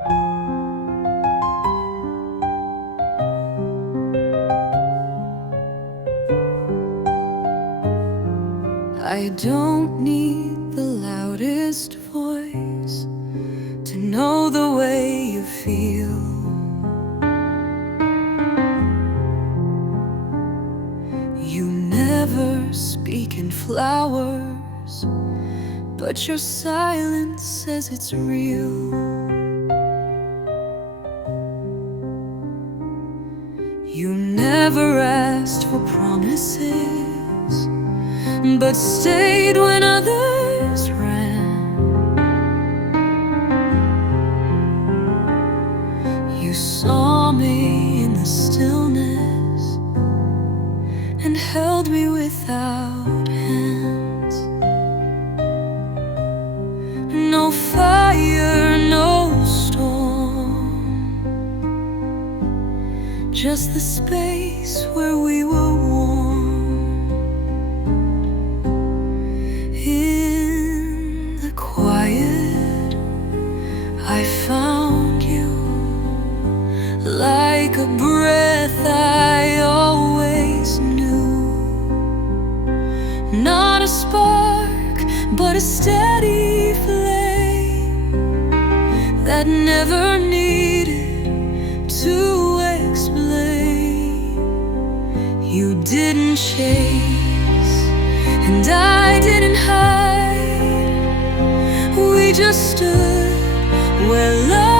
I don't need the loudest voice to know the way you feel. You never speak in flowers, but your silence says it's real. You never asked for promises, but stayed when others ran. You saw me in the stillness and held me without hands. No fire, no storm, just the space where we were warm. In the quiet, I found you, like a breath I always knew. Not a spark, but a steady flame that never needed to explain. You didn't chase, and I didn't hide. We just stood where love